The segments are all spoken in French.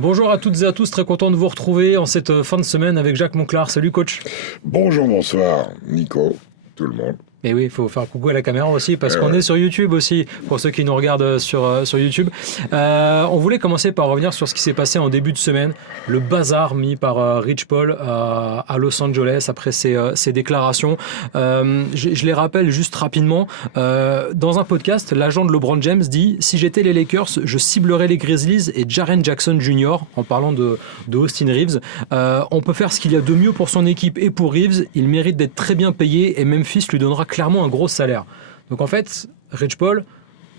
Bonjour à toutes et à tous, très content de vous retrouver en cette fin de semaine avec Jacques Monclar. Salut coach. Bonjour, bonsoir, Nico, tout le monde. Et oui, il faut faire coucou à la caméra aussi parce qu'on est sur YouTube aussi, pour ceux qui nous regardent sur YouTube. On voulait commencer par revenir sur ce qui s'est passé en début de semaine, le bazar mis par Rich Paul à Los Angeles après ses déclarations. Je les rappelle juste rapidement. Dans un podcast, l'agent de LeBron James dit « Si j'étais les Lakers, je ciblerais les Grizzlies et Jaren Jackson Jr. » en parlant de Austin Reeves. On peut faire ce qu'il y a de mieux pour son équipe et pour Reeves. Il mérite d'être très bien payé et Memphis lui donnera clairement un gros salaire. Donc en fait, Rich Paul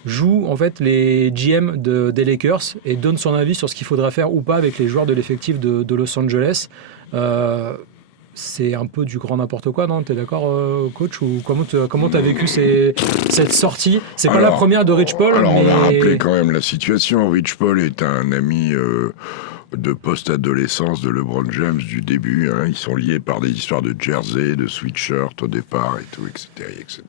joue en fait les GM des Lakers et donne son avis sur ce qu'il faudrait faire ou pas avec les joueurs de l'effectif de Los Angeles. C'est un peu du grand n'importe quoi, non? T'es d'accord, coach? Ou comment t'as vécu cette sortie? C'est pas la première de Rich Paul. Alors, mais... on va rappeler quand même la situation. Rich Paul est un ami de post-adolescence de LeBron James du début. Hein. Ils sont liés par des histoires de jersey, de sweatshirt au départ et tout, etc., etc.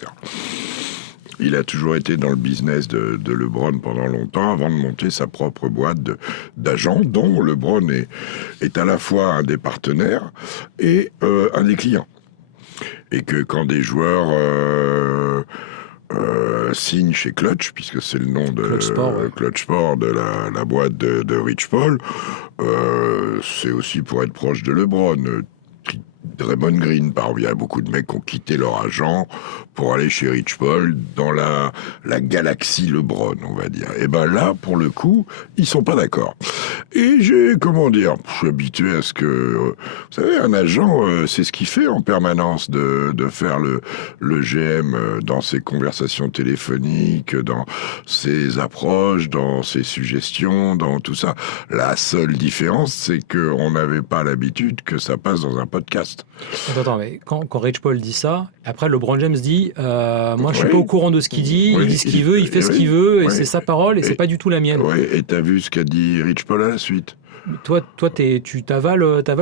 Il a toujours été dans le business de LeBron pendant longtemps, avant de monter sa propre boîte d'agents, dont LeBron est à la fois un des partenaires et un des clients. Et que quand des joueurs signent chez Clutch, puisque c'est le nom de Clutch Sport, de la boîte de Rich Paul, c'est aussi pour être proche de LeBron. Draymond Green, par exemple, il y a beaucoup de mecs qui ont quitté leur agent pour aller chez Rich Paul dans la galaxie LeBron, on va dire. Et ben là, pour le coup, ils sont pas d'accord. Et je suis habitué à ce que, vous savez, un agent, c'est ce qu'il fait en permanence de faire le GM dans ses conversations téléphoniques, dans ses approches, dans ses suggestions, dans tout ça. La seule différence, c'est qu'on n'avait pas l'habitude que ça passe dans un podcast. Attends, mais quand Rich Paul dit ça, après LeBron James dit moi je suis pas au courant de ce qu'il dit, il dit ce qu'il veut, il fait ce qu'il veut, et c'est sa parole et c'est pas du tout la mienne. Oui, et t'as vu ce qu'a dit Rich Paul à la suite? Toi, tu t'avales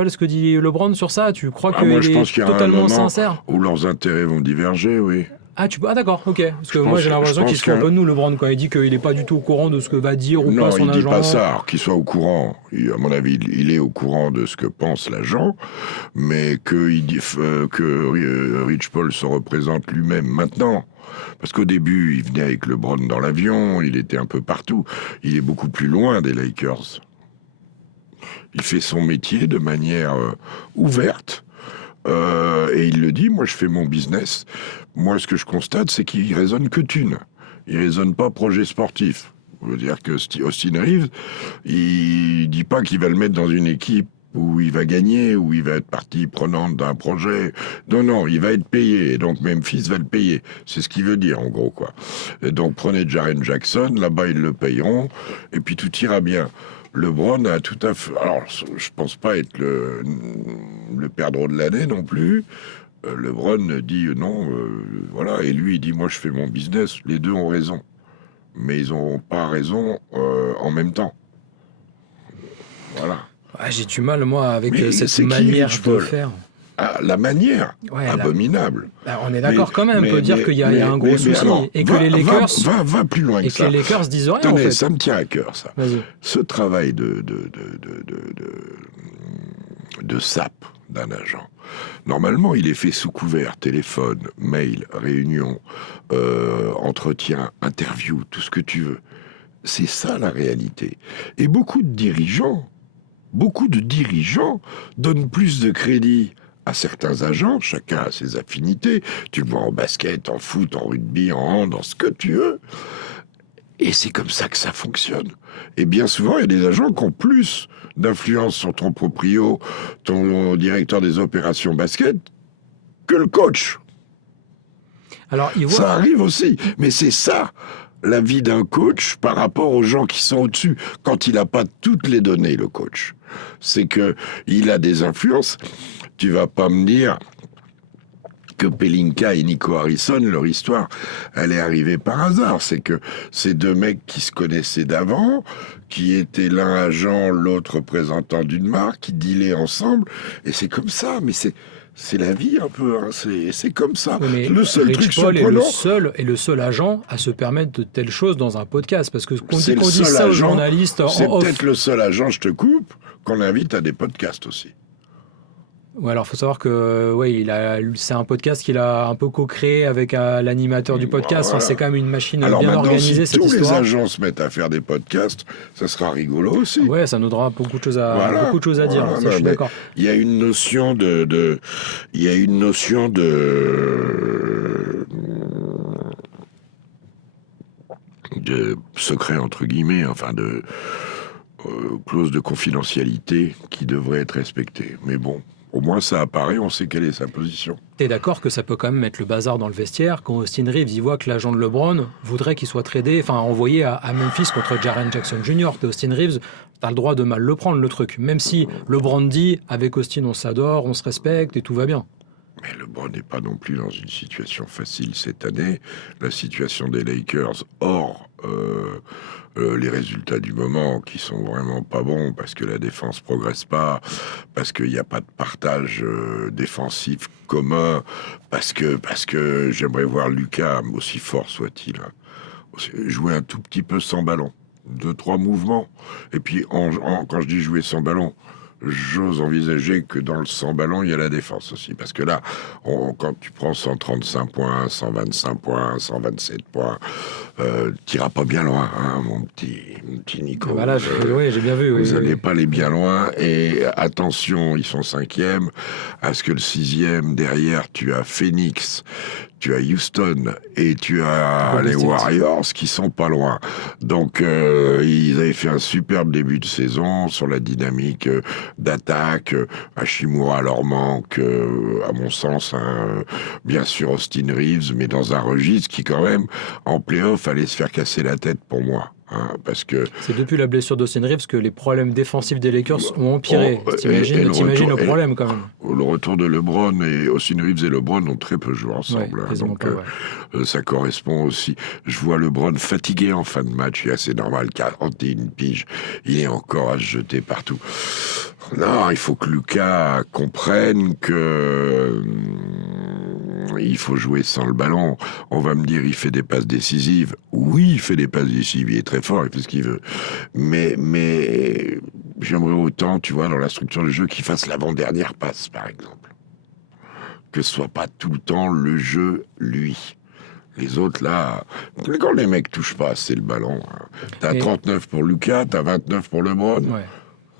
ce que dit LeBron sur ça? Tu crois qu'il est qu'il totalement sincère? Où leurs intérêts vont diverger, oui. Ah d'accord, ok. Parce que moi j'ai l'impression qu'il se fout un peu de nous, LeBron, quand il dit qu'il est pas du tout au courant de ce que va dire ou pas son agent. Non, il dit pas ça. Alors qu'il soit au courant, à mon avis, il est au courant de ce que pense l'agent, mais que Rich Paul se représente lui-même maintenant. Parce qu'au début, il venait avec LeBron dans l'avion, il était un peu partout. Il est beaucoup plus loin des Lakers. Il fait son métier de manière ouverte. Et il le dit, moi je fais mon business. Moi ce que je constate, c'est qu'il raisonne que thune. Il raisonne pas projet sportif. Ça veut dire que Austin Reeves, il dit pas qu'il va le mettre dans une équipe où il va gagner, où il va être partie prenante d'un projet. Non, il va être payé. Et donc Memphis va le payer. C'est ce qu'il veut dire en gros, quoi. Et donc prenez Jaren Jackson, là-bas ils le payeront, et puis tout ira bien. LeBron a tout à fait... Alors, je pense pas être le perdreau de l'année non plus. LeBron dit non, voilà. Et lui, il dit, moi, je fais mon business. Les deux ont raison. Mais ils n'ont pas raison en même temps. Voilà. Ouais, j'ai du mal, moi, avec cette manière de faire. Ah, la manière, abominable. On est d'accord quand même, on peut dire qu'il y a un gros souci. Alors, et que les Lakers... Va plus loin que ça. Et que les Lakers disent rien, Attendez, en fait. Ça me tient à cœur, ça. Vas-y. Ce travail de sape d'un agent. Normalement, il est fait sous couvert, téléphone, mail, réunion, entretien, interview, tout ce que tu veux. C'est ça la réalité. Et beaucoup de dirigeants donnent plus de crédit à certains agents, chacun a ses affinités. Tu le vois en basket, en foot, en rugby, en hand, dans ce que tu veux. Et c'est comme ça que ça fonctionne. Et bien souvent, il y a des agents qui ont plus d'influence sur ton proprio, ton directeur des opérations basket, que le coach. Alors, ça arrive aussi. Mais c'est ça, la vie d'un coach par rapport aux gens qui sont au-dessus. Quand il n'a pas toutes les données, le coach, c'est qu'il a des influences. Tu vas pas me dire que Pelinka et Nico Harrison, leur histoire, elle est arrivée par hasard. C'est que ces deux mecs qui se connaissaient d'avant, qui étaient l'un agent, l'autre représentant d'une marque, qui dealaient ensemble, et c'est comme ça, mais c'est la vie un peu, hein. C'est comme ça. Oui, mais le seul Rich truc Paul surprenant, est le seul agent à se permettre de telles choses dans un podcast. Parce que qu'on c'est dit le seul ça aux agent, journalistes c'est en off. peut-être le seul agent, je te coupe, qu'on invite à des podcasts aussi. Ouais, alors faut savoir que c'est un podcast qu'il a un peu co-créé avec l'animateur du podcast. Voilà. Enfin, c'est quand même une machine Alors bien maintenant, organisée, si cette tous les histoire. agents se mettent à faire des podcasts, ça sera rigolo aussi. Ouais, ça nous donnera beaucoup de choses à dire. Voilà, Ça, je suis mais d'accord. il y a une notion de secret entre guillemets, enfin de clause de confidentialité qui devrait être respectée. Mais bon, au moins ça apparaît, on sait quelle est sa position. T'es d'accord que ça peut quand même mettre le bazar dans le vestiaire quand Austin Reeves y voit que l'agent de LeBron voudrait qu'il soit tradé, enfin envoyé à Memphis contre Jaren Jackson Jr. T'es Austin Reeves, t'as le droit de mal le prendre le truc. Même si LeBron dit avec Austin on s'adore, on se respecte et tout va bien. Mais LeBron n'est pas non plus dans une situation facile cette année. La situation des Lakers, hors les résultats du moment, qui sont vraiment pas bons, parce que la défense progresse pas, parce qu'il n'y a pas de partage défensif commun, parce que j'aimerais voir Lucas, aussi fort soit-il, jouer un tout petit peu sans ballon. 2-3 mouvements. Et puis, quand je dis jouer sans ballon, j'ose envisager que dans le sans ballon, il y a la défense aussi. Parce que là, quand tu prends 135 points, 125 points, 127 points, t'iras pas bien loin, hein, mon petit Nico. Voilà, j'ai bien vu. Vous n'allez pas aller bien loin. Et attention, ils sont 5e, à ce que le 6e, derrière, tu as Phoenix, tu as Houston et tu as les Warriors qui sont pas loin. Donc, ils avaient fait un superbe début de saison sur la dynamique d'attaque. Hachimura leur manque, à mon sens, hein, bien sûr Austin Reeves, mais dans un registre qui, quand même, en play-off, allait se faire casser la tête pour moi. Hein, parce que c'est depuis la blessure d'Austin Reeves que les problèmes défensifs des Lakers ont empiré. T'imagines le problème quand même. Le retour de LeBron et Austin Reeves et LeBron ont très peu joué ensemble. Ouais, donc ça correspond aussi. Je vois LeBron fatigué en fin de match, et c'est normal, 41 piges, il est encore à se jeter partout. Non, il faut que Lucas comprenne que il faut jouer sans le ballon. On va me dire, il fait des passes décisives. Oui, il fait des passes décisives, il est très fort, il fait ce qu'il veut. Mais j'aimerais autant, tu vois, dans la structure du jeu, qu'il fasse l'avant-dernière passe, par exemple. Que ce soit pas tout le temps le jeu, lui. Les autres, là, quand les mecs touchent pas assez le ballon, hein, t'as 39 pour Lucas, t'as 29 pour LeBron,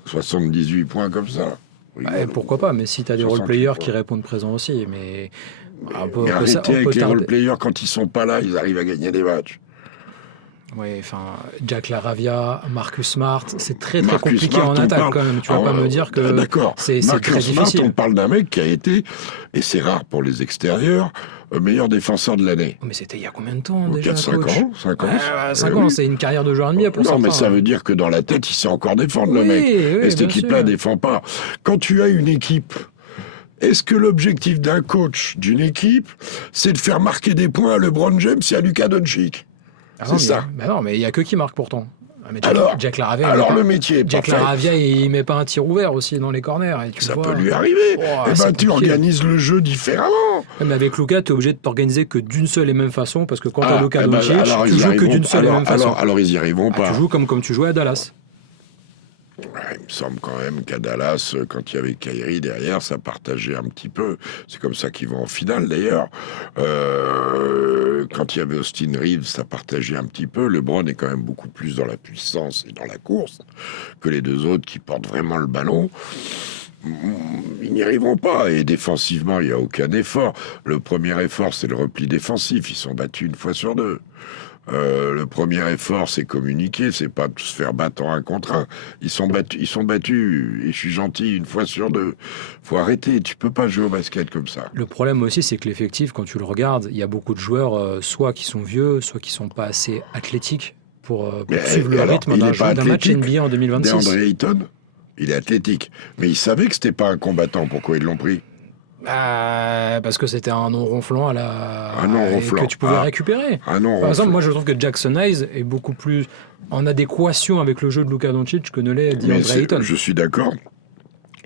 78 points comme ça. Oui, pourquoi pas, mais si t'as des role-players qui répondent présents aussi, mais arrêtez avec les role-players, quand ils sont pas là, ils arrivent à gagner des matchs. Oui, enfin, Jack Laravia, Marcus Smart, c'est très compliqué en attaque quand même. Tu vas pas me dire que c'est très difficile. On parle d'un mec qui a été, et c'est rare pour les extérieurs, meilleur défenseur de l'année. Mais c'était il y a combien de temps déjà, 5 ans. 5 ans, c'est une carrière de joueur et demi pour certains. Non, mais ça veut dire que dans la tête, il sait encore défendre, le mec. Et cette équipe-là défend pas. Quand tu as une équipe, est-ce que l'objectif d'un coach, d'une équipe, c'est de faire marquer des points à LeBron James et à Luka Doncic? C'est ça. Non, mais il n'y a que qui marque pourtant. Mais Jack Laravia, le métier est Jack Laravia, il met pas un tir ouvert aussi dans les corners. Et ça peut lui arriver. Tu organises le jeu différemment. Mais avec Luka, tu es obligé de t'organiser que d'une seule et même façon, parce que quand tu as Luka Doncic, tu joues que d'une seule et même façon. Alors ils y arriveront pas. Tu joues comme tu jouais à Dallas. Il me semble quand même qu'à Dallas, quand il y avait Kyrie derrière, ça partageait un petit peu. C'est comme ça qu'ils vont en finale, d'ailleurs. Quand il y avait Austin Reeves, ça partageait un petit peu. LeBron est quand même beaucoup plus dans la puissance et dans la course que les deux autres qui portent vraiment le ballon. Ils n'y arriveront pas. Et défensivement, il n'y a aucun effort. Le premier effort, c'est le repli défensif. Ils sont battus une fois sur deux. Le premier effort, c'est communiquer, c'est pas se faire battre en 1 contre 1. Ils sont battus, et je suis gentil une fois sur deux. Faut arrêter, tu peux pas jouer au basket comme ça. Le problème aussi, c'est que l'effectif, quand tu le regardes, il y a beaucoup de joueurs, soit qui sont vieux, soit qui sont pas assez athlétiques pour suivre le rythme d'un match NBA en 2026. DeAndre Ayton, il est athlétique, mais il savait que c'était pas un combattant, pourquoi ils l'ont pris? Parce que c'était un nom ronflant à la... Un nom ronflant. que tu pouvais récupérer. Un nom Par exemple, ronflant. moi je trouve que Jackson Hayes est beaucoup plus en adéquation avec le jeu de Luka Doncic que ne l'est Mais DeAndre Ayton. je suis d'accord.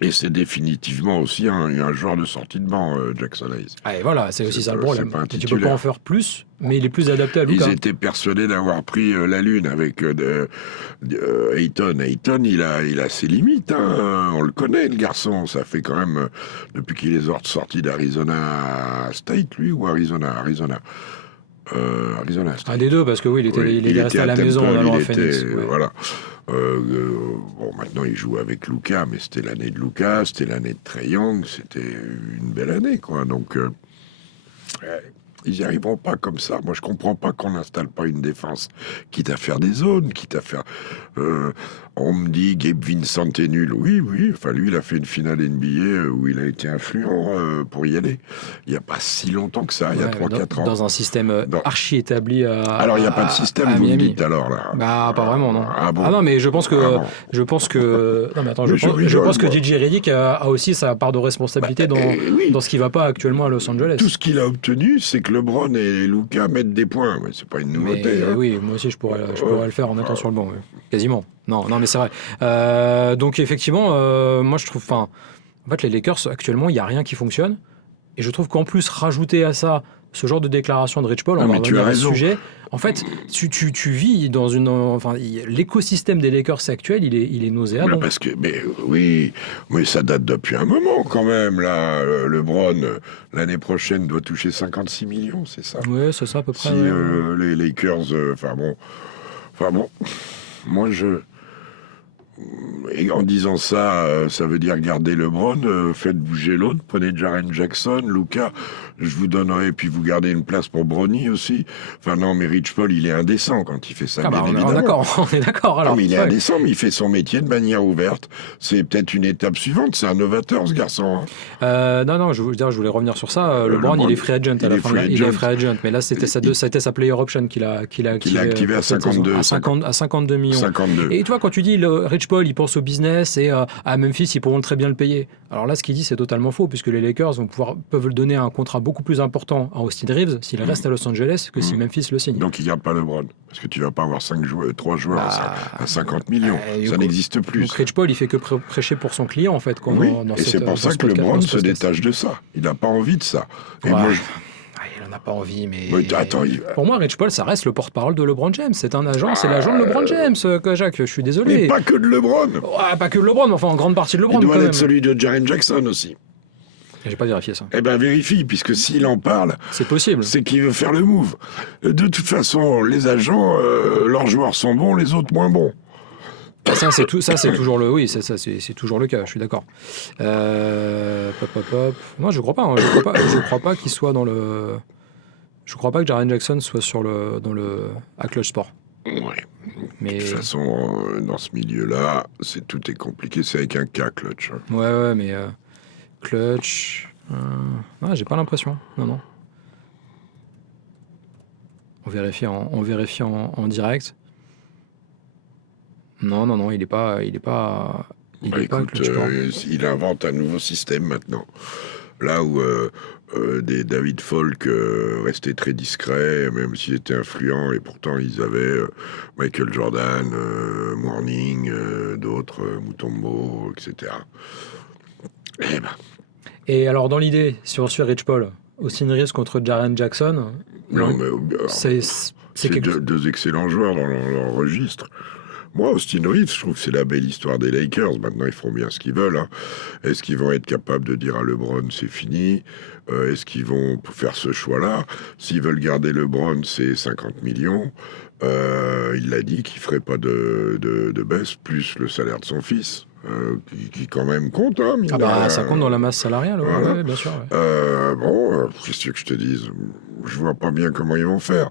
Et c'est définitivement aussi un joueur de sortie de banc, Jackson Hayes. Et voilà, c'est aussi ça le problème. C'est pas un Tu peux titulaire. pas en faire plus, mais il est plus adapté à Ils Luka. étaient persuadés d'avoir pris la lune avec Ayton. Ayton, il a ses limites. Hein. On le connaît, le garçon. Ça fait quand même depuis qu'il est sorti d'Arizona State, lui, ou Arizona State. Un des deux, parce que oui, il est resté à la maison en allant à Phoenix. Ouais. Voilà. Bon, maintenant il joue avec Luka, mais c'était l'année de Luka, c'était l'année de Trae Young, c'était une belle année, quoi. Donc, ils n'y arriveront pas comme ça. Moi, je comprends pas qu'on n'installe pas une défense, quitte à faire des zones, quitte à faire. On me dit Gabe Vincent est nul. Oui. Enfin, lui, il a fait une finale NBA où il a été influent pour y aller. Il n'y a pas si longtemps que ça, il y a 3-4 ans. Dans un système archi établi Alors, il n'y a pas de système, vous me dites alors là. Bah, pas vraiment, non. Ah bon. Ah non, mais je pense que. Ah bon. Non, mais attends, Mais je pense que moi. DJ Redick a aussi sa part de responsabilité Oui. dans ce qui va pas actuellement à Los Angeles. Tout ce qu'il a obtenu, c'est que LeBron et Luka mettent des points. Mais c'est pas une nouveauté. Mais hein. oui, moi aussi je pourrais le faire en étant sur le banc, ouais. Quasiment. Non, mais c'est vrai. Donc effectivement, moi je trouve, en fait les Lakers actuellement il y a rien qui fonctionne, et je trouve qu'en plus rajouter à ça ce genre de déclaration de Rich Paul, on va revenir à ce sujet. En fait, tu vis dans l'écosystème des Lakers actuel, il est nauséabond. Mais oui, mais ça date depuis un moment quand même. Là, LeBron l'année prochaine doit toucher 56 millions, c'est ça. Ouais, c'est ça à peu près. Si Ouais. les Lakers, enfin bon, moi et en disant ça, ça veut dire garder LeBron, faites bouger l'autre, prenez Jaren Jackson, Luka, je vous donnerai, puis vous gardez une place pour Bronny aussi. Enfin non, mais Rich Paul, il est indécent quand il fait ça, bien évidemment. On est d'accord. Alors, Non, mais il est indécent, mais il fait son métier de manière ouverte. C'est peut-être une étape suivante, c'est un novateur ce garçon. Hein. Non, je voulais revenir sur ça. LeBron, il est free agent à la fin. Il est free agent, mais là c'était sa player option qu'il a activé à 52 à 52 millions. 52. Et toi, quand tu dis Rich Paul, il pense au business et à Memphis, ils pourront très bien le payer. Alors là, ce qu'il dit, c'est totalement faux, puisque les Lakers peuvent le donner un contrat beaucoup plus important à Austin Reeves s'il reste à Los Angeles que si Memphis le signe. Donc il garde pas LeBron, parce que tu vas pas avoir 3 joueurs à 50 millions. Ça n'existe plus. Donc Rich Paul, il fait que prêcher pour son client, en fait. Et c'est pour ça que LeBron se détache de ça. Il n'a pas envie de ça. Et moi, il n'en a pas envie, mais... attends, Pour moi, Rich Paul, ça reste le porte-parole de LeBron James. C'est un agent, c'est l'agent de LeBron James, Jacques. Je suis désolé. Mais pas que de LeBron. Pas que de LeBron, mais enfin en grande partie de LeBron. Il doit quand être même. celui de Jaren Jackson aussi. J'ai pas vérifié ça. Eh ben vérifie, puisque s'il en parle, c'est possible. C'est qu'il veut faire le move. De toute façon, les agents, leurs joueurs sont bons, les autres moins bons. Ça c'est toujours le c'est toujours le cas, je suis d'accord. Non, je crois pas. Je crois pas qu'il soit dans le. Je crois pas que Jaren Jackson soit à Clutch Sport. Ouais. Mais... De toute façon, dans ce milieu-là, tout est compliqué. C'est avec un K, Clutch. Hein. Ouais, mais Clutch. Non, j'ai pas l'impression. Non. On vérifie en direct. Non, il est pas. Écoute, il invente un nouveau système maintenant. Là où des David Falk restaient très discrets, même s'ils étaient influents, et pourtant ils avaient Michael Jordan, Mourning, d'autres, Mutombo, etc. Et alors, dans l'idée, si on suit Rich Paul, Austin Reeves contre Jaren Jackson, c'est deux excellents joueurs dans leur registre. Moi, Austin Reeves, je trouve que c'est la belle histoire des Lakers. Maintenant, ils feront bien ce qu'ils veulent. Hein. Est-ce qu'ils vont être capables de dire à LeBron, c'est fini ? Est-ce qu'ils vont faire ce choix-là ? S'ils veulent garder LeBron, c'est 50 millions. Il l'a dit qu'il ne ferait pas de baisse, plus le salaire de son fils. Qui quand même compte, hein, ça compte dans la masse salariale, voilà. Ouais, bien sûr. Ouais. Qu'est-ce que je te dise ? Je vois pas bien comment ils vont faire.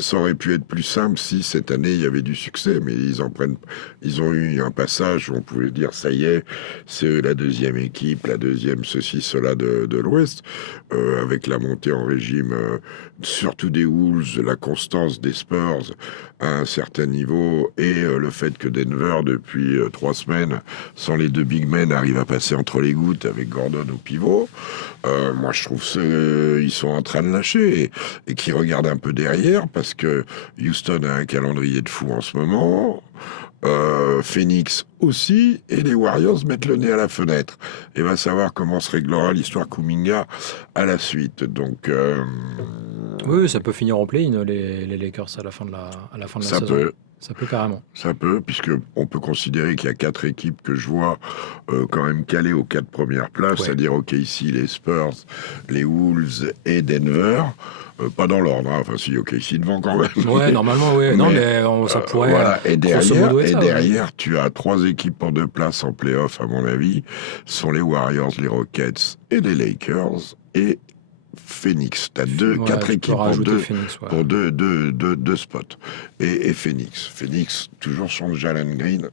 Ça aurait pu être plus simple si cette année il y avait du succès, mais ils ont eu un passage où on pouvait dire ça y est, c'est la deuxième équipe, la deuxième ceci, cela de l'Ouest, avec la montée en régime, surtout des Wolves, la constance des Spurs à un certain niveau, et le fait que Denver, depuis 3 semaines, sans les deux big men, arrive à passer entre les gouttes avec Gordon au pivot. Moi, je trouve qu'ils sont en train de lâcher et qu'ils regardent un peu derrière parce que Houston a un calendrier de fou en ce moment. Phoenix aussi, et les Warriors mettent le nez à la fenêtre. Et va savoir comment se réglera l'histoire Kuminga à la suite. Donc, Oui, ça peut finir en play-in, les Lakers, à la fin de la ça saison. peut. Ça peut carrément. Ça peut, puisque on peut considérer qu'il y a 4 équipes que je vois quand même calées aux 4 premières places, Ouais. c'est-à-dire OKC, les Spurs, les Wolves et Denver. Pas dans l'ordre, hein. Enfin si, OKC devant quand même. Ouais, normalement, oui. Non, mais ça pourrait. Voilà. Et grosso modo être ça, ouais. derrière, tu as 3 équipes pour 2 places en play-off, à mon avis. Ce sont les Warriors, les Rockets et les Lakers. Et Phoenix. Tu as 4 tu équipes peux rajouter Phoenix, ouais. pour deux spots. Et Phoenix. Phoenix, toujours sans Jalen Green,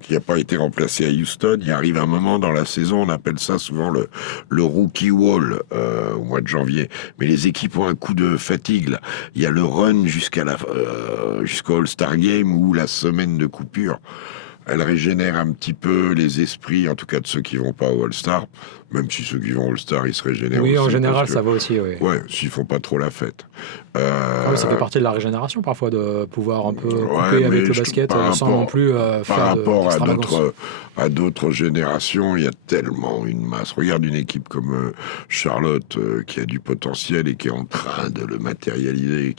qui n'a pas été remplacé à Houston. Il arrive un moment dans la saison, on appelle ça souvent le rookie wall au mois de janvier. Mais les équipes ont un coup de fatigue, là. Il y a le run jusqu'au All-Star Game ou la semaine de coupure. Elle régénère un petit peu les esprits, en tout cas de ceux qui vont pas au All-Star, même si ceux qui vont au All-Star, ils se régénèrent aussi. Oui, en général, que, ça va aussi, oui. Ouais, s'ils font pas trop la fête. Oui, ça fait partie de la régénération, parfois, de pouvoir un peu couper Ouais, avec mais le basket sans non plus par faire rapport d'extravagance. à d'autres générations, il y a tellement une masse. Regarde une équipe comme Charlotte qui a du potentiel et qui est en train de le matérialiser.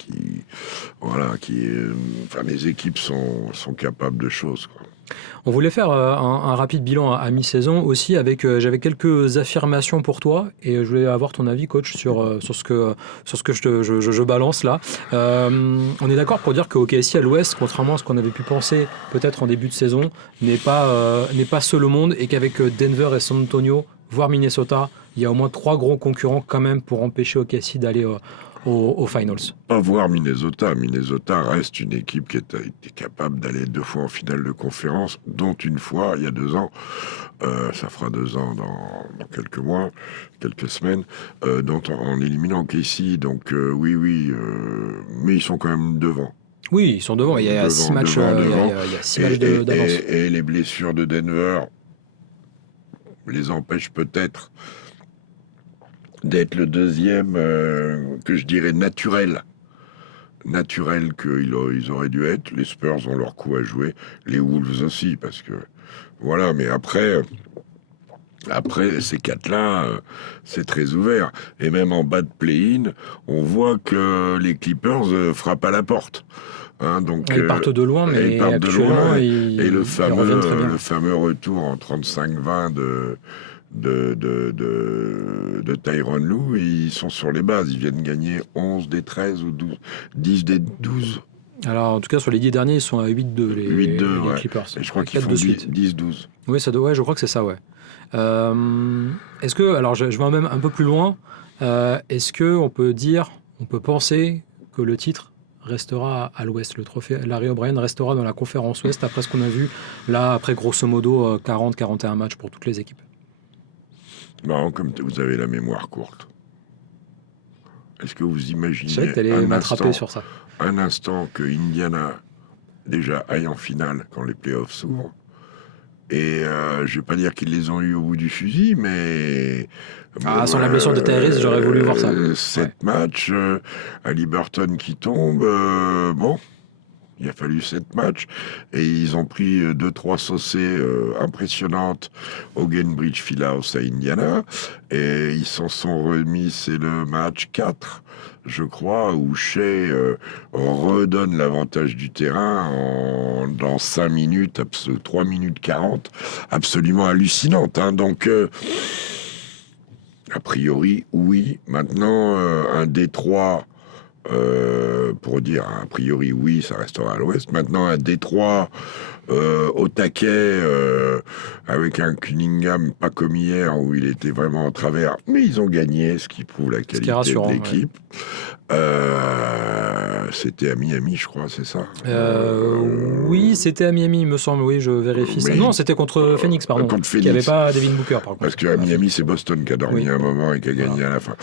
Enfin, les équipes sont capables de choses, quoi. On voulait faire un rapide bilan à mi-saison aussi avec j'avais quelques affirmations pour toi et je voulais avoir ton avis, coach, sur ce que je balance là. On est d'accord pour dire que OKC à l'Ouest, contrairement à ce qu'on avait pu penser peut-être en début de saison, n'est pas seul au monde et qu'avec Denver et San Antonio, voire Minnesota, il y a au moins 3 gros concurrents quand même pour empêcher OKC d'aller aux finals. Pas voir Minnesota. Minnesota reste une équipe qui était capable d'aller 2 fois en finale de conférence, dont une fois il y a 2 ans. Ça fera 2 ans dans quelques mois, quelques semaines, dont en éliminant OKC. Donc oui, mais ils sont quand même devant. Oui, ils sont devant. Il y a 6 matchs, devant. il y a 6 matchs d'avance. Et les blessures de Denver les empêchent peut-être d'être le deuxième, que je dirais naturel qu'ils auraient dû être. Les Spurs ont leur coup à jouer, les Wolves aussi, parce que voilà. Mais après ces 4-là, c'est très ouvert. Et même en bas de play-in, on voit que les Clippers frappent à la porte. Hein, donc, ils partent de loin, mais actuellement, ils reviennent très bien. Le fameux retour en 35-20 de Tyronn Lue, ils sont sur les bases. Ils viennent gagner 11 des 13 ou 10 des 12. Alors, en tout cas, sur les 10 derniers, ils sont à 8-2, les 8-2, ouais. Clippers. Et je crois qu'ils font 10-12. Oui, je crois que c'est ça, ouais. Est-ce que, alors je vais même un peu plus loin, est-ce qu'on peut penser que le titre restera à l'Ouest, le trophée Larry O'Brien restera dans la conférence Ouest après ce qu'on a vu là, après grosso modo 40-41 matchs pour toutes les équipes? Marrant, comme vous avez la mémoire courte. Est-ce que vous imaginez Je savais que tu allais m'attraper sur ça. Un instant que Indiana déjà aille en finale quand les playoffs s'ouvrent? Et je vais pas dire qu'ils les ont eu au bout du fusil, mais... Sans la blessure de Tyrese, j'aurais voulu voir ça. 7 matchs, Haliburton qui tombe, bon... Il a fallu 7 matchs et ils ont pris 2-3 saucées impressionnantes au Gainbridge Fieldhouse à Indiana et ils s'en sont remis. C'est le match 4, je crois, où Shea redonne l'avantage du terrain dans 5 minutes, 3 minutes 40, absolument hallucinante. Hein. Donc, a priori, oui. Maintenant, un Détroit... pour dire a priori oui, ça restera à l'Ouest. Maintenant, un Détroit au taquet avec un Cunningham pas comme hier où il était vraiment en travers, mais ils ont gagné, ce qui prouve la qualité de l'équipe. Ouais. C'était à Miami, je crois, c'est ça. Oui, c'était à Miami, il me semble. Oui, je vérifie ça. Non, c'était contre Phoenix, pardon. Contre Phoenix. Qui n'avait pas Devin Booker, par contre. Parce qu'à Miami, c'est Boston qui a dormi un moment et qui a gagné à la fin.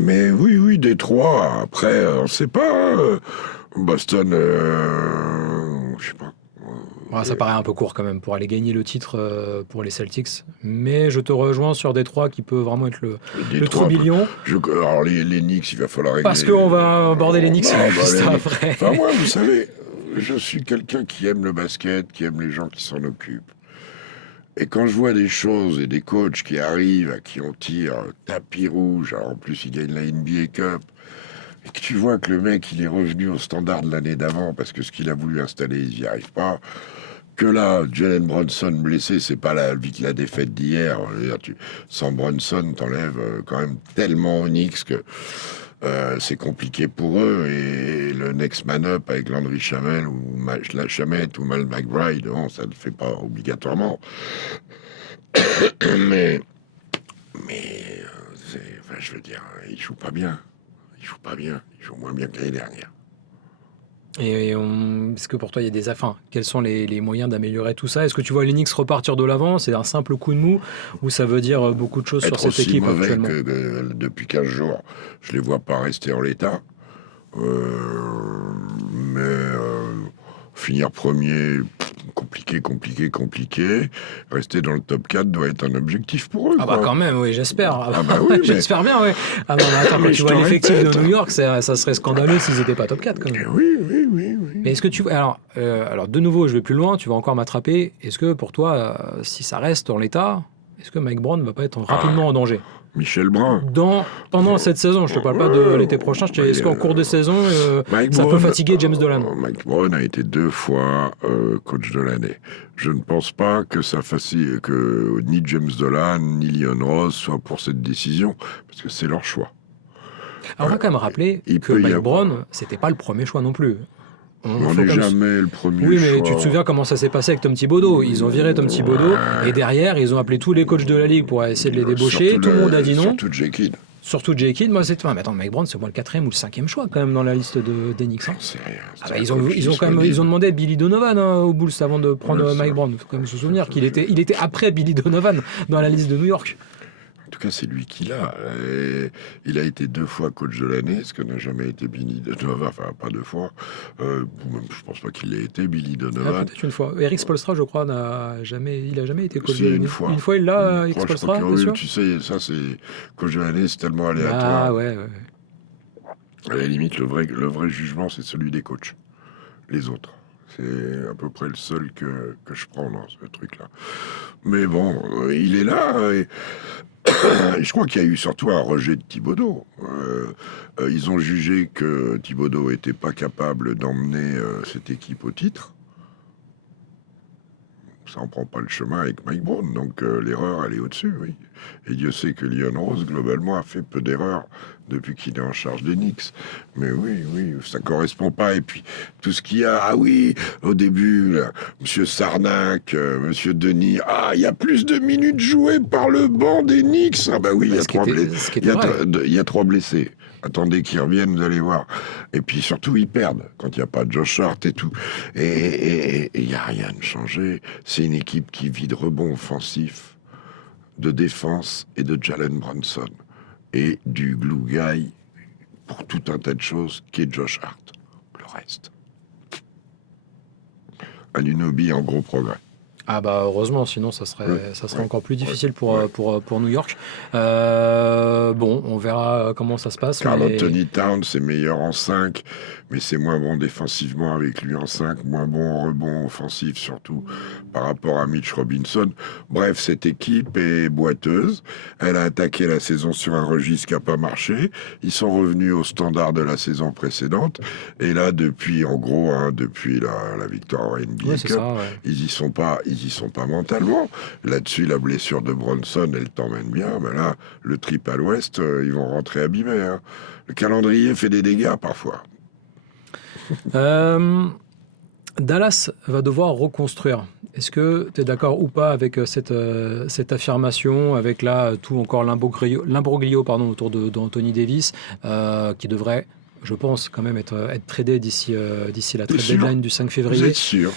Mais oui, Détroit. Après, on ne sait pas. Boston, je sais pas. Ouais, ça paraît un peu court quand même pour aller gagner le titre pour les Celtics. Mais je te rejoins sur Détroit qui peut vraiment être le tourbillon. Alors les Knicks, il va falloir régler. Parce qu'on va aborder les Knicks juste les après. Enfin, moi, vous savez, je suis quelqu'un qui aime le basket, qui aime les gens qui s'en occupent. Et quand je vois des choses et des coachs qui arrivent, à qui on tire tapis rouge, alors en plus ils gagnent la NBA Cup, et que tu vois que le mec il est revenu au standard de l'année d'avant parce que ce qu'il a voulu installer, il n'y arrive pas. Que là, Jalen Brunson blessé, c'est pas la défaite d'hier. Sans Brunson, t'enlèves quand même tellement aux Knicks que c'est compliqué pour eux. Et le next man up avec Landry Shamet ou Mal McBride, bon, ça ne le fait pas obligatoirement. mais enfin, je veux dire, il joue pas bien. Il joue pas bien. Il joue moins bien que l'année dernière. Et est-ce que pour toi, il y a des affins? Quels sont les moyens d'améliorer tout ça? Est-ce que tu vois les Knicks repartir de l'avant? C'est un simple coup de mou ou ça veut dire beaucoup de choses sur cette équipe actuellement? Que depuis 15 jours, je les vois pas rester en l'état. Finir premier, compliqué. Rester dans le top 4 doit être un objectif pour eux. Ah bah quand même, oui, j'espère. Oui, j'espère bien, oui. Ah non, mais attends, quand tu vois l'effectif de New York, ça serait scandaleux s'ils n'étaient pas top 4 quand même. Oui. Mais est-ce que tu... Alors, de nouveau, je vais plus loin, tu vas encore m'attraper. Est-ce que pour toi, si ça reste en l'état, est-ce que Mike Brown ne va pas être rapidement en danger? Michel Brun. Pendant cette saison, je ne te parle pas de l'été prochain, est-ce qu'en cours de saison, ça peut fatiguer James Dolan? Mike Brown a été 2 fois coach de l'année. Je ne pense pas que ça que ni James Dolan ni Leon Rose soient pour cette décision, parce que c'est leur choix. Alors, on va quand même rappeler que Mike Brown, c'était pas le premier choix non plus. On n'est jamais le premier choix. Oui, mais tu te souviens comment ça s'est passé avec Tom Thibodeau? Ils ont viré Tom Thibodeau, et derrière, ils ont appelé tous les coachs de la Ligue pour essayer de les débaucher. Tout le monde a dit non. Surtout Jay Kidd. Moi, c'est... Mais attends, Mike Brown, c'est moi le 4e ou le 5e choix quand même dans la liste des Knicks. Ils ont demandé à Billy Donovan aux Bulls avant de prendre Mike Brown. Il faut quand même se souvenir qu'il était après Billy Donovan dans la liste de New York. En tout cas, c'est lui qui l'a. Il a été 2 fois coach de l'année, ce que n'a jamais été Billy Donovan. Enfin, pas 2 fois. Je pense pas qu'il l'ait été, Billy Donovan. Peut-être une fois. Eric Spoelstra, je crois, il a jamais été coach de l'année. Une fois. Une fois, il l'a, Eric Spoelstra, bien sûr. Tu sais, ça, c'est coach de l'année, c'est tellement aléatoire. Ah ouais. À la limite, le vrai jugement, c'est celui des coachs. Les autres. C'est à peu près le seul que je prends dans ce truc-là. Mais bon, il est là. Et je crois qu'il y a eu surtout un rejet de Thibodeau. Ils ont jugé que Thibodeau n'était pas capable d'emmener cette équipe au titre. Ça n'en prend pas le chemin avec Mike Brown, donc l'erreur, elle est au-dessus, oui. Et Dieu sait que Leon Rose, globalement, a fait peu d'erreurs depuis qu'il est en charge des Knicks. Mais oui, ça correspond pas. Et puis, tout ce qu'il y a, au début, là, Monsieur Sarnac, Monsieur Denis, il y a plus de minutes jouées par le banc des Knicks. Ah bah oui, il y a 3 blessés. Attendez qu'ils reviennent, vous allez voir. Et puis surtout, ils perdent quand il n'y a pas de Josh Hart et tout. Et il n'y a rien de changé. C'est une équipe qui vit de rebonds offensifs, de défense et de Jalen Brunson. Et du glue guy pour tout un tas de choses qui est Josh Hart. Le reste. Anunoby en gros progrès. Ah bah heureusement, sinon ça serait encore plus difficile pour New York. On verra comment ça se passe. Karl Anthony Towns, c'est meilleur en 5, mais c'est moins bon défensivement avec lui en 5, moins bon en rebond offensif, surtout par rapport à Mitch Robinson. Bref, cette équipe est boiteuse. Elle a attaqué la saison sur un registre qui n'a pas marché. Ils sont revenus au standard de la saison précédente. Et là, depuis la victoire en NBA Cup, ils y sont pas mentalement. Là-dessus, la blessure de Bronson, elle t'emmène bien. Mais là, le trip à l'ouest, ils vont rentrer abîmés. Hein. Le calendrier fait des dégâts parfois. Dallas va devoir reconstruire. Est-ce que tu es d'accord ou pas avec cette affirmation, avec là tout encore l'imbroglio autour d'Anthony Davis, qui devrait, je pense, quand même être tradé d'ici la trade deadline du 5 février. Vous êtes sûr?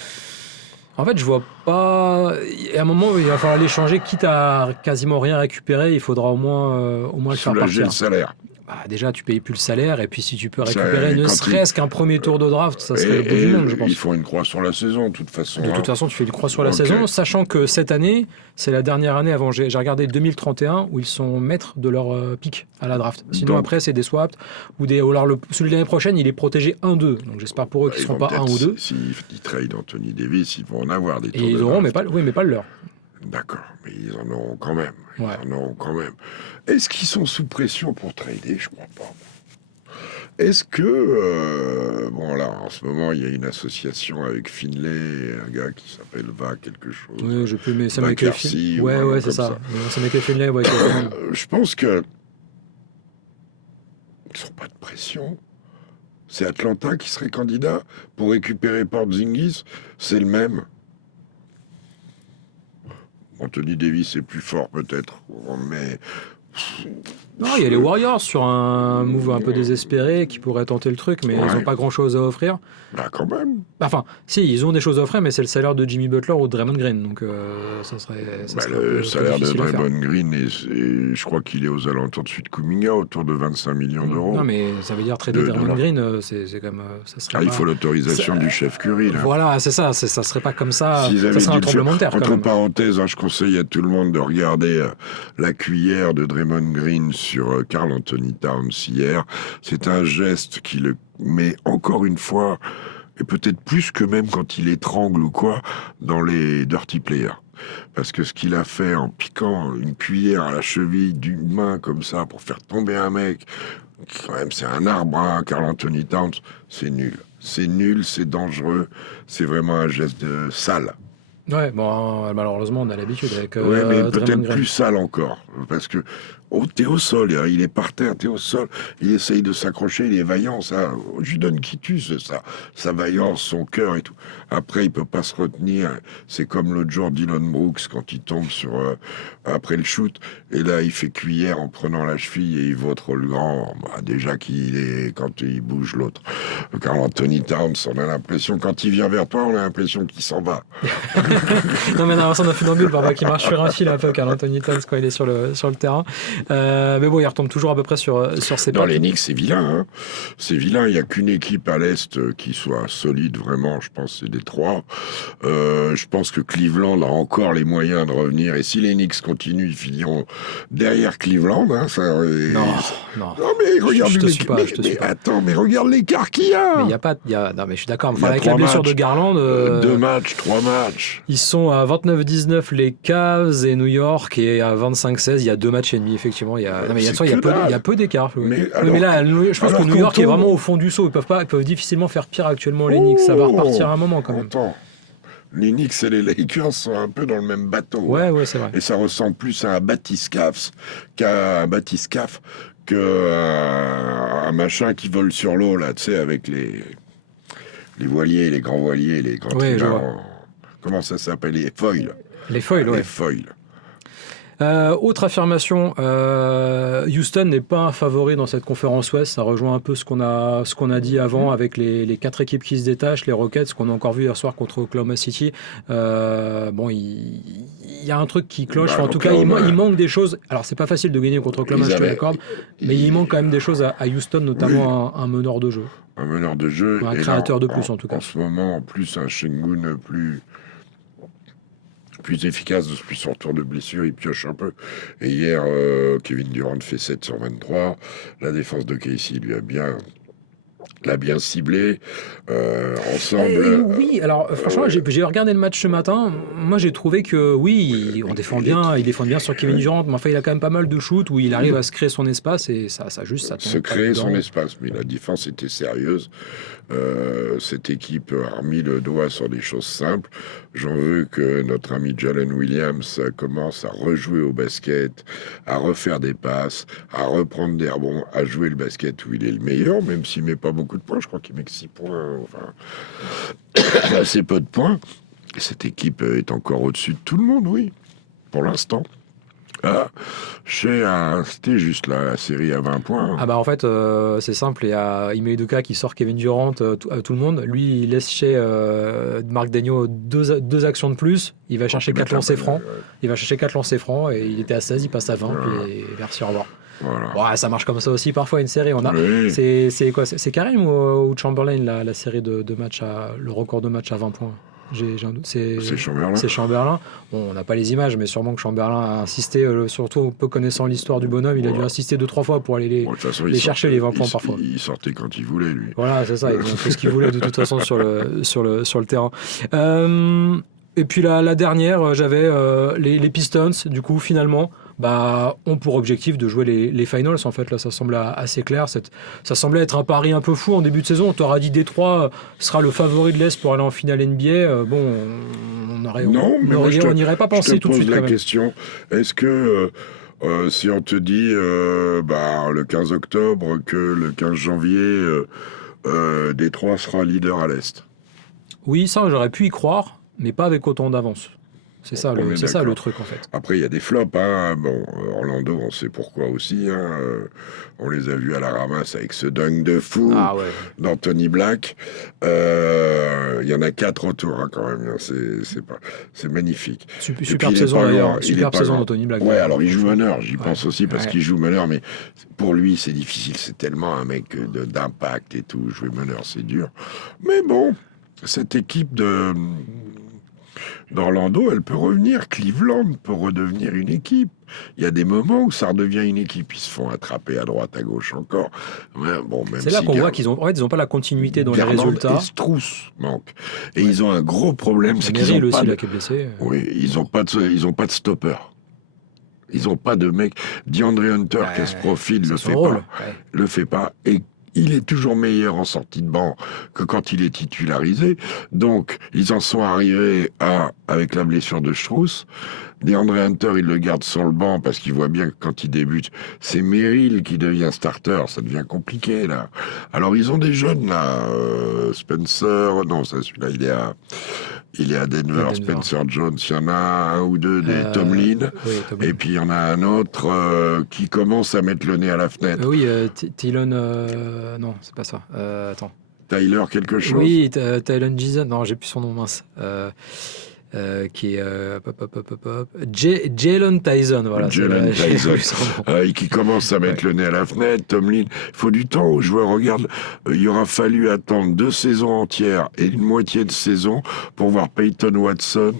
En fait, je vois pas. À un moment, il va falloir l'échanger, quitte à quasiment rien récupérer. Il faudra au moins le faire partir. Soulager le salaire. déjà, tu payes plus le salaire, et puis si tu peux Ça, récupérer ne quand serait-ce qu'un premier tour de draft, ça serait le bout du monde, je pense. Ils font une croix sur la saison, de toute façon. De toute façon, tu fais une croix sur la Ok. saison, sachant que cette année, c'est la dernière année avant. J'ai regardé 2031 où ils sont maîtres de leur pick à la draft. Sinon, Donc- après, c'est des swaps. Ou alors, celui de l'année prochaine, il est protégé 1-2. Donc, j'espère pour eux qu'ils ne seront pas 1 ou 2. S'ils trade Anthony Davis, ils vont en avoir des Et tours ils de auront, mais draft. pas le leur. D'accord, mais ils en auront quand même. Ouais. Ils en auront quand même. Est-ce qu'ils sont sous pression pour trader? Je crois pas. Est-ce que... bon, là, en ce moment, il y a une association avec Finlay, et un gars qui s'appelle Va quelque chose. Oui, je peux, mais ça McCarthy, ou un Ouais, nom c'est comme ça. Ça m'était Finlay, ouais. Je pense que... Ils sont pas de pression. C'est Atlanta qui serait candidat pour récupérer Porzingis. C'est le même. Anthony Davis est plus fort peut-être, mais Non, il y a les Warriors sur un move un peu désespéré qui pourrait tenter le truc, mais ils Ouais. n'ont pas grand-chose à offrir. bah quand même. Enfin, si, ils ont des choses à offrir, mais c'est le salaire de Jimmy Butler ou de Draymond Green, donc ça serait un Bah, peu le plus salaire de difficile à faire. Draymond Green, je crois qu'il est aux alentours de suite Kuminga, autour de 25 millions d'euros. Non, mais ça veut dire trader De Draymond dollars. Green, c'est comme ça serait Ah, il pas- faut l'autorisation du chef Curry. Là. Voilà, c'est ça, ça serait pas comme ça. S'ils Ça avaient serait dû un le faire- tremblement de terre quand Entre même. parenthèses, je conseille à tout le monde de regarder la cuillère de Draymond Green sur Karl Anthony Towns hier. C'est un geste qui le met encore une fois, et peut-être plus que même quand il étrangle ou quoi, dans les dirty players. Parce que ce qu'il a fait en piquant une cuillère à la cheville d'une main comme ça pour faire tomber un mec, quand même c'est un arbre, hein, Karl Anthony Towns, c'est nul. C'est nul, c'est dangereux, c'est vraiment un geste sale. Ouais, bon, malheureusement, on a l'habitude avec Ouais, mais Draymond peut-être Green. plus sale encore. Parce que, t'es au sol, il est par terre, t'es au sol, il essaye de s'accrocher, il est vaillant, ça. Je lui donne quitus, ça. Sa vaillance, son cœur et tout. Après, il peut pas se retenir. C'est comme l'autre jour, Dylan Brooks, quand il tombe après le shoot, et là, il fait cuillère en prenant la cheville et il vautre le grand. Bah, déjà quand il bouge l'autre. Karl Anthony Towns, on a l'impression, quand il vient vers toi, on a l'impression qu'il s'en va. Non, mais on a funambule, parfois, qui marche sur un fil un peu, Karl Anthony Towns, quand il est sur le terrain. Mais bon, il retombe toujours à peu près sur ses Dans pattes. les Knicks, c'est vilain. Hein, c'est vilain. Il n'y a qu'une équipe à l'Est qui soit solide, vraiment. Je pense que c'est Détroit. Je pense que Cleveland a encore les moyens de revenir. Et si les Knicks continuent, ils finiront derrière Cleveland. Hein, Non. Non, mais regarde je te les- suis pas, mais- je te suis mais pas. attends, mais regarde l'écart qu'il y a. Mais il y a pas. Non, mais je suis d'accord. Il y a Avec la 3 blessure de matchs. Garland. 2 matchs, 3 matchs. Ils sont à 29-19 les Cavs et New York et à 25-16 il y a 2 matchs et demi effectivement il y a non, mais il y a, C'est il y a que peu, dalle. il y a peu d'écart. Oui. Mais Oui, alors mais là je pense que alors New York qu'on est tombe- vraiment au fond du saut, ils peuvent difficilement faire pire actuellement les Knicks, ça va repartir à un moment quand même. Attends. Les Knicks et les Lakers sont un peu dans le même bateau. Ouais, c'est vrai. Et ça ressemble plus à un bathyscaphe qu'à un machin qui vole sur l'eau, là, tu sais, avec les voiliers, les grands voiliers, les grands Ouais, je trimarans. vois. Comment ça s'appelle? Les foils. Les foils, ouais. Les foils. Autre affirmation, Houston n'est pas un favori dans cette conférence Ouest. Ça rejoint un peu ce qu'on a dit avant avec les 4 équipes qui se détachent, les Rockets, ce qu'on a encore vu hier soir contre Oklahoma City. Bon, il y a un truc qui cloche. Bah, Enfin, en tout cas, il Oklahoma. manque des choses. Alors, c'est pas facile de gagner contre Oklahoma, je te l'accorde, mais il manque quand même des choses à Houston, notamment un meneur de jeu. Un meneur de jeu. Un et créateur là, de plus, en tout cas. En ce moment, en plus, un Şengün plus efficace depuis son retour de blessure, il pioche un peu. Et hier, Kevin Durant fait 7 sur 23. La défense de Casey l'a bien ciblé. Ensemble. Oui, alors franchement, j'ai regardé le match ce matin. Moi, j'ai trouvé que oui, il défend bien sur Kevin Durant, mais enfin, il a quand même pas mal de shoots où il arrive à se créer son espace et ça tombe se pas créer son dedans. espace, mais la défense était sérieuse. Cette équipe a remis le doigt sur des choses simples. J'en veux que notre ami Jalen Williams commence à rejouer au basket, à refaire des passes, à reprendre des rebonds, à jouer le basket où il est le meilleur, même s'il met pas beaucoup de points. Je crois qu'il met que 6 points, enfin, assez peu de points. Et cette équipe est encore au-dessus de tout le monde, oui, pour l'instant. Ah, c'était juste la série à 20 points. Ah bah en fait c'est simple, il y a Ime Udoka qui sort Kevin Durant à tout le monde. Lui il laisse chez Marc Daigneault deux actions de plus. Il va chercher 4 lancers francs. Il va chercher 4 lancers francs et il était à 16, il passe à 20 et merci, au revoir. Voilà. Ouais, ça marche comme ça aussi parfois une série. Oui. C'est quoi? C'est Karim ou Chamberlain la série de matchs le record de matchs à 20 points? J'ai un doute. C'est Chamberlain. C'est Chamberlain. Bon, on n'a pas les images, mais sûrement que Chamberlain a insisté, surtout un peu connaissant l'histoire du bonhomme, il a dû insister 2-3 fois pour aller Bon, de toute façon, les chercher les 20 points parfois. Il sortait quand il voulait, lui. Voilà, c'est ça, il a fait ce qu'il voulait de toute façon sur le terrain. Et puis la dernière, j'avais les Pistons, du coup, finalement, ont pour objectif de jouer les finals. En fait, là, ça semble assez clair. Ça semblait être un pari un peu fou en début de saison. On t'aura dit Détroit sera le favori de l'Est pour aller en finale NBA. Bon, on n'irait pas penser tout de suite. Je te pose la quand même. question, est-ce que si on te dit le 15 octobre que le 15 janvier, Détroit sera leader à l'Est? Oui, ça, j'aurais pu y croire, mais pas avec autant d'avance. C'est ça le truc, en fait. Après, il y a des flops. Hein. Bon, Orlando, on sait pourquoi aussi. Hein. On les a vus à la ramasse avec ce dunk de fou d'Anthony Black. Il y en a 4 autour, hein, quand même. C'est magnifique. Superbe saison, d'ailleurs. Superbe saison d'Anthony Black. Ouais, alors il joue meneur. J'y pense aussi parce qu'il joue meneur. Mais pour lui, c'est difficile. C'est tellement un mec d'impact et tout. Jouer meneur, c'est dur. Mais bon, cette équipe d'Orlando, elle peut revenir. Cleveland peut redevenir une équipe. Il y a des moments où ça redevient une équipe. Ils se font attraper à droite, à gauche encore. Ouais, bon, même c'est là qu'on voit qu'ils ont pas la continuité dans les résultats. Et Strauss manque. Et ils ont un gros problème, c'est qu'ils ont pas qui est blessé. Oui, ils ont pas de stopper. Ils ont pas de mec. DeAndre Hunter, qui a ce profil, le fait pas. Et il est toujours meilleur en sortie de banc que quand il est titularisé. Donc, ils en sont arrivés avec la blessure de Strauss. DeAndre Hunter, il le garde sur le banc parce qu'il voit bien que quand il débute, c'est Merrill qui devient starter. Ça devient compliqué, là. Alors, ils ont des jeunes, là. Spencer, non, celui-là, il est à Denver. Spencer Jones, il y en a un ou deux des Tomlin. Oui, Tomlin. Et puis, il y en a un autre qui commence à mettre le nez à la fenêtre. Oui, Tylon... non, c'est pas ça. Attends. Tyler quelque chose. Oui, Tylon Jason. Non, j'ai plus son nom, mince. Qui est Jalen Tyson, voilà. Jalen Tyson, qui commence à mettre le nez à la fenêtre. Tomlin, il faut du temps aux joueurs. Regarde, il aura fallu attendre 2 saisons entières et une moitié de saison pour voir Peyton Watson.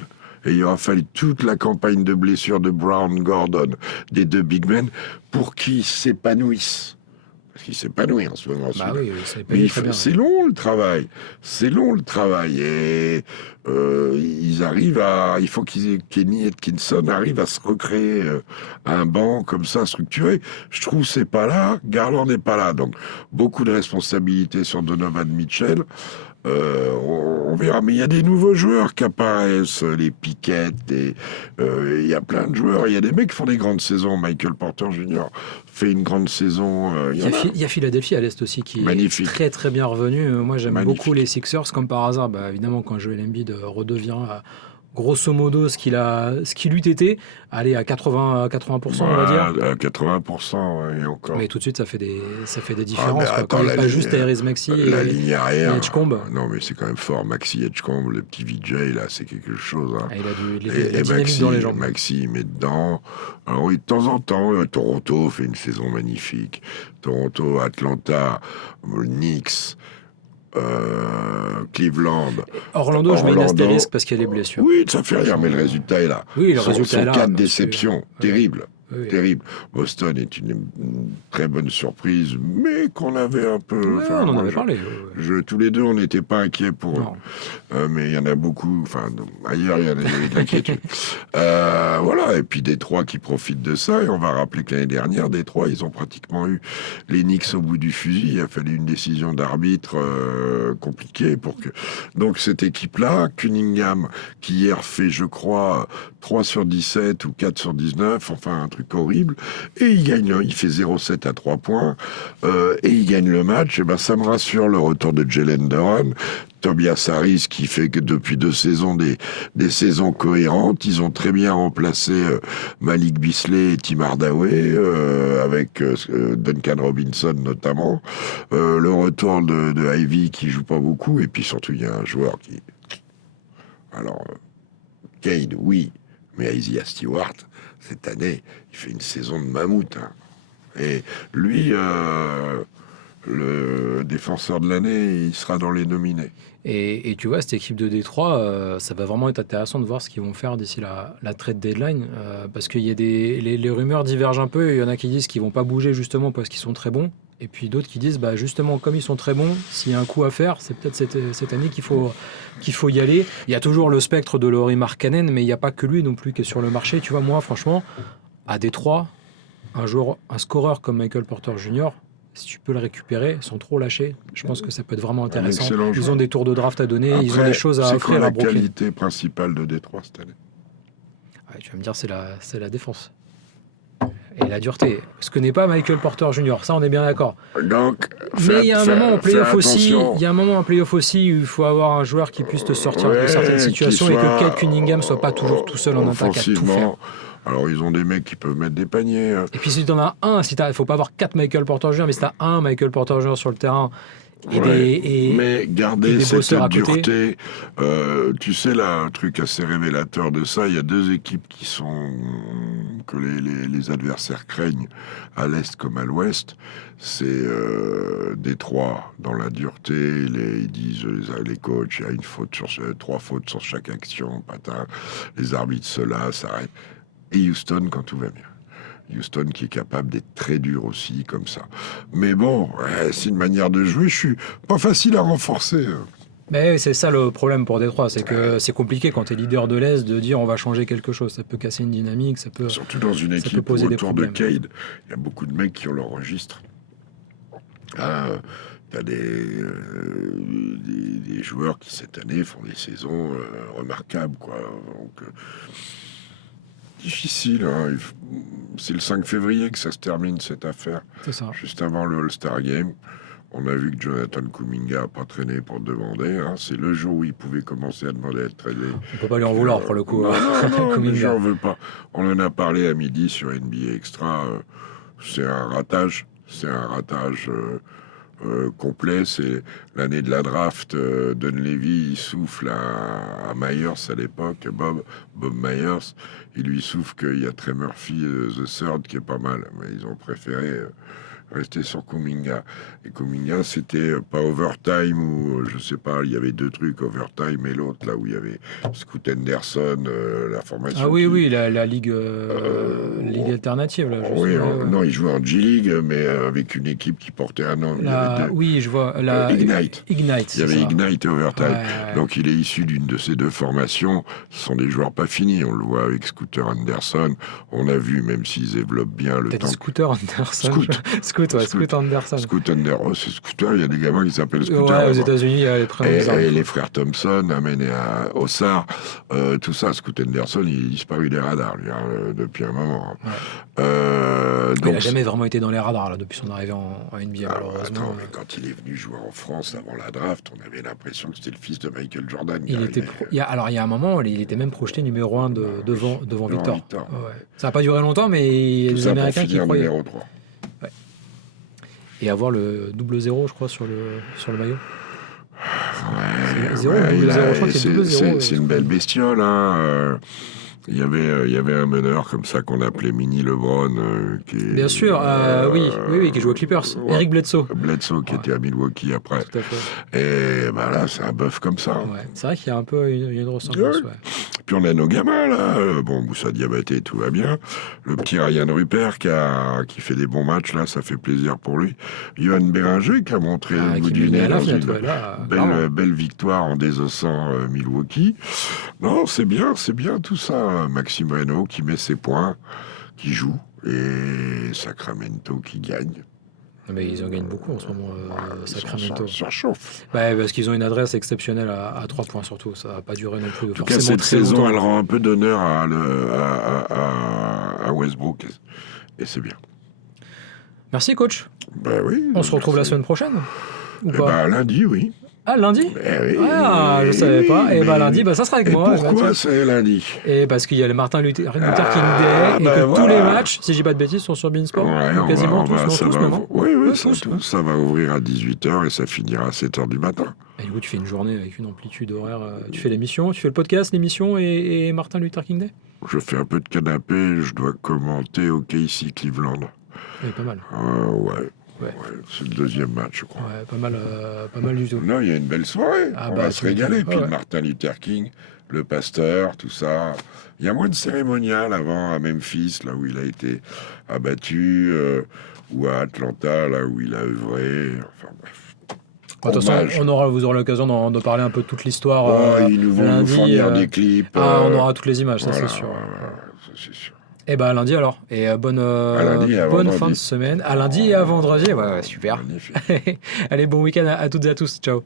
Et il aura fallu toute la campagne de blessures de Brown, Gordon, des 2 big men, pour qu'ils s'épanouissent. Parce qu'il s'épanouit en ce moment. Oui, mais c'est long le travail. C'est long le travail. Et ils arrivent il faut Kenny Atkinson arrive à se recréer un banc comme ça structuré. Je trouve c'est pas là. Garland n'est pas là. Donc beaucoup de responsabilités sur Donovan Mitchell. On verra, mais il y a des nouveaux joueurs qui apparaissent, les Pickett, il y a plein de joueurs, il y a des mecs qui font des grandes saisons. Michael Porter Jr. fait une grande saison. Il y a Philadelphie à l'Est aussi qui est très très bien revenu. Moi j'aime beaucoup les Sixers, comme par hasard. Évidemment, quand Joel Embiid redevient grosso modo ce qu'il eût été, aller à 80%, on va dire. À 80%, et encore. Mais tout de suite, ça fait des différences. Quand il n'y a pas juste Tyrese Maxey ligne arrière, et Edgecombe. Non, mais c'est quand même fort. Maxey, Edgecombe, le petit VJ, là, c'est quelque chose. Hein. Il a la dynamique dans les jambes. Maxey, il met dedans. Alors oui, de temps en temps, Toronto fait une saison magnifique. Toronto, Atlanta, Knicks... Cleveland. Orlando, je mets une astérisque parce qu'il y a les blessures. Oui, ça fait rien, mais le résultat est là. Oui, le résultat est là. 4 déceptions, terribles. Oui. Terrible. Boston est une très bonne surprise, mais qu'on avait un peu... on en avait parlé. Tous les deux, on n'était pas inquiets pour eux. Mais il y en a beaucoup... Ailleurs, il y en a de l'inquiétude. Voilà, et puis Détroit qui profite de ça. Et on va rappeler que l'année dernière, Détroit, ils ont pratiquement eu les Knicks au bout du fusil. Il a fallu une décision d'arbitre compliquée pour que... Donc cette équipe-là, Cunningham, qui hier fait, je crois, 3 sur 17 ou 4 sur 19, enfin un truc horrible, et il fait 0,7 à 3 points, et il gagne le match. Et ça me rassure, le retour de Jalen Duran, Tobias Harris qui fait que depuis 2 saisons des saisons cohérentes. Ils ont très bien remplacé Malik Beasley et Tim Hardaway, avec Duncan Robinson notamment, le retour de Ivy qui joue pas beaucoup, et puis surtout il y a un joueur qui... Alors, oui, mais Isaiah Stewart, cette année, il fait une saison de mammouth. Hein. Et lui, le défenseur de l'année, il sera dans les nominés. Et tu vois, cette équipe de Détroit, ça va vraiment être intéressant de voir ce qu'ils vont faire d'ici la trade deadline. Parce qu'il y a les rumeurs divergent un peu. Il y en a qui disent qu'ils vont pas bouger justement parce qu'ils sont très bons. Et puis d'autres qui disent, bah justement, comme ils sont très bons, s'il y a un coup à faire, c'est peut-être cette année qu'il faut y aller. Il y a toujours le spectre de Lauri Markkanen, mais il n'y a pas que lui non plus qui est sur le marché. Tu vois, moi, franchement, à Détroit, un scoreur comme Michael Porter Jr., si tu peux le récupérer sans trop lâcher, je pense que ça peut être vraiment intéressant. Ils ont des tours de draft à donner, Après, ils ont des choses à offrir à Brooklyn. C'est quoi la qualité principale de Détroit cette année? Ouais, tu vas me dire, c'est la défense. Et la dureté. Ce que n'est pas Michael Porter Jr., ça on est bien d'accord. Donc, mais il y a un moment en playoff aussi, où il faut avoir un joueur qui puisse te sortir de certaines situations et que Kate Cunningham soit pas toujours tout seul en attaque à tout faire. Alors, ils ont des mecs qui peuvent mettre des paniers. Et puis, si tu en as un, il faut pas avoir 4 Michael Porter Jr., mais si tu as un Michael Porter Jr. sur le terrain mais garder cette dureté, tu sais, là, un truc assez révélateur de ça, il y a deux équipes que les adversaires craignent à l'Est comme à l'Ouest. C'est Détroit dans la dureté. Ils disent, les coachs, il y a 3 fautes sur chaque action, patin. Les arbitres se lassent, s'arrêtent. Et Houston quand tout va bien. Houston qui est capable d'être très dur aussi, comme ça. Mais bon, c'est une manière de jouer, je suis pas facile à renforcer. Mais c'est ça le problème pour Détroit, c'est que c'est compliqué quand tu es leader de l'Est de dire on va changer quelque chose. Ça peut casser une dynamique, ça peut. Surtout dans une équipe où autour de Cade, il y a beaucoup de mecs qui ont leur registre. T'as des joueurs qui cette année font des saisons remarquables, quoi. Donc, difficile, hein. C'est le 5 février que ça se termine cette affaire. C'est ça. Juste avant le All-Star Game. On a vu que Jonathan Kuminga n'a pas traîné pour demander. Hein. C'est le jour où il pouvait commencer à demander à être tradé. On peut pas lui en vouloir pour le coup. Non, mais j'en veux pas. On en a parlé à midi sur NBA Extra. C'est un ratage. C'est un ratage complet. C'est l'année de la draft. Dunleavy, il souffle à Myers à l'époque. Bob Myers. Il lui souffle qu'il y a Trey Murphy, The Third, qui est pas mal. Mais ils ont préféré rester sur Kuminga. Et Kuminga, c'était pas overtime ou je sais pas, il y avait 2 trucs, overtime et l'autre, là où il y avait Scoot Henderson, la formation. Ah oui, la ligue, ligue alternative. Là, non, il jouait en G-League, mais avec une équipe qui portait un nom. Oui, je vois. Ignite. Il y avait Ignite et overtime. Ouais. Donc il est issu d'une de ces 2 formations. Ce sont des joueurs pas finis. On le voit avec Scooter Anderson. On a vu, même s'ils développent bien le temps. Scooter Anderson. Scoot Anderson. C'est Scooter, il y a des gamins qui s'appellent Scooter. Ouais, aux États-Unis, il y a les prénoms bizarres. Et les frères Thompson, amenés à Ossard, tout ça. Scoot Anderson, il est disparu des radars, lui, depuis un moment. Ouais. Donc, il n'a jamais vraiment été dans les radars là, depuis son arrivée en NBA, malheureusement. Attends, mais quand il est venu jouer en France avant la draft, on avait l'impression que c'était le fils de Michael Jordan. Il y a un moment, il était même projeté numéro 1 devant Victor. Ouais. Ça n'a pas duré longtemps, mais il y a des Américains qui croyaient. Numéro 3. Ouais. Et avoir le 0, je crois, sur le maillot. C'est une belle bestiole, hein. Il y avait un meneur comme ça qu'on appelait Mini LeBron. Bien sûr, oui, qui joue aux Clippers. Eric Bledsoe. Qui était à Milwaukee après. Tout à fait. Et là, c'est un bœuf comme ça. Ouais. C'est vrai qu'il y a un peu une ressemblance. Ouais. Puis on a nos gamins, là. Moussa Diabaté, tout va bien. Le petit Ryan Rupert qui fait des bons matchs, là, ça fait plaisir pour lui. Johan Bérenger qui a montré le bout du nez dans une belle victoire en désossant Milwaukee. Non, c'est bien tout ça. Maxime Reynaud qui met ses points, qui joue, et Sacramento qui gagne. Mais ils en gagnent beaucoup en ce moment, Sacramento. Ça chauffe. Parce qu'ils ont une adresse exceptionnelle à 3 points surtout. Ça va pas durer non plus. En tout cas, cette saison, elle rend un peu d'honneur à Westbrook, et c'est bien. Merci, coach. Oui. On se retrouve la semaine prochaine ou pas lundi, oui. Ah, lundi? Oui, je savais pas. Et lundi, ça sera avec moi. Pourquoi c'est lundi? Et parce qu'il y a le Martin Luther King Day et que tous les matchs, si je dis pas de bêtises, sont sur Beansport. Quasiment tous, Oui, ça va ouvrir à 18h et ça finira à 7h du matin. Et du coup, tu fais une journée avec une amplitude horaire. Tu fais l'émission, tu fais le podcast, l'émission et Martin Luther King Day? Je fais un peu de canapé, je dois commenter au KC Cleveland. Oui, pas mal. Ouais. Ouais. Ouais, c'est le deuxième match, je crois. Ouais, pas mal du tout. Non, il y a une belle soirée. Ah On bah, va tu se régaler. m'étonnes. Puis Ouais, ouais. Martin Luther King, le pasteur, tout ça. Il y a moins de cérémonial avant à Memphis, là où il a été abattu, ou à Atlanta, là où il a œuvré. Enfin bref. De toute façon, Hommage. vous aurez l'occasion de parler un peu de toute l'histoire Oh, ils vont nous lundi. fournir des clips. On aura toutes les images, ça Voilà, c'est sûr. ça, c'est sûr. Et bah à lundi alors. Et À lundi et à bonne vendredi. fin de semaine. À lundi et à vendredi. Ouais, ouais, super. Magnifique. Allez, bon week-end à toutes et à tous. Ciao.